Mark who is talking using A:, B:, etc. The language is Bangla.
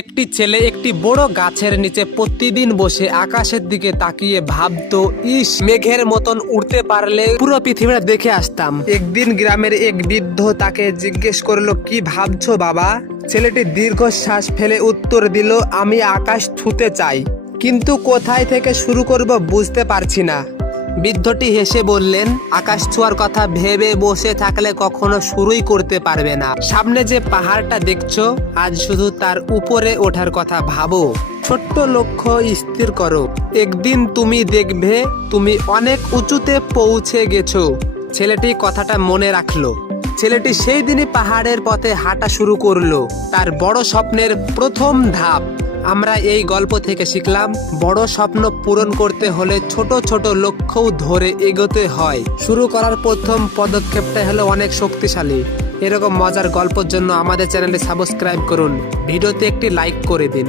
A: একটি ছেলে একটি বড় গাছের নিচে প্রতিদিন বসে আকাশের দিকে তাকিয়ে ভাবতো, ইস, মেঘের মতন উড়তে পারলে পুরো পৃথিবীটা দেখে আসতাম। একদিন গ্রামের এক বৃদ্ধ তাকে জিজ্ঞেস করল, কি ভাবছ বাবা? ছেলেটি দীর্ঘশ্বাস ফেলে উত্তর দিল, আমি আকাশ ছুতে চাই, কিন্তু কোথায় থেকে শুরু করব বুঝতে পারছি না। বৃদ্ধটি হেসে বললেন, আকাশ ছোঁয়ার কথা ভেবে বসে থাকলে কখনো শুরুই করতে পারবে না। সামনে যে পাহাড়টা দেখছ, আজ শুধু তার উপরে ওঠার কথা ভাবো। ছোট্ট লক্ষ্য স্থির করো। একদিন তুমি দেখবে, তুমি অনেক উঁচুতে পৌঁছে গেছো। ছেলেটি কথাটা মনে রাখল। ছেলেটি সেই দিনই পাহাড়ের পথে হাঁটা শুরু করল, তার বড় স্বপ্নের প্রথম ধাপ। আমরা এই গল্প থেকে শিখলাম, বড় স্বপ্ন পূরণ করতে হলে ছোট ছোট লক্ষ্যও ধরে এগোতে হয়। শুরু করার প্রথম পদক্ষেপটা হলো অনেক শক্তিশালী। এরকম মজার গল্পের জন্য আমাদের চ্যানেলটি সাবস্ক্রাইব করুন। ভিডিওতে একটি লাইক করে দিন।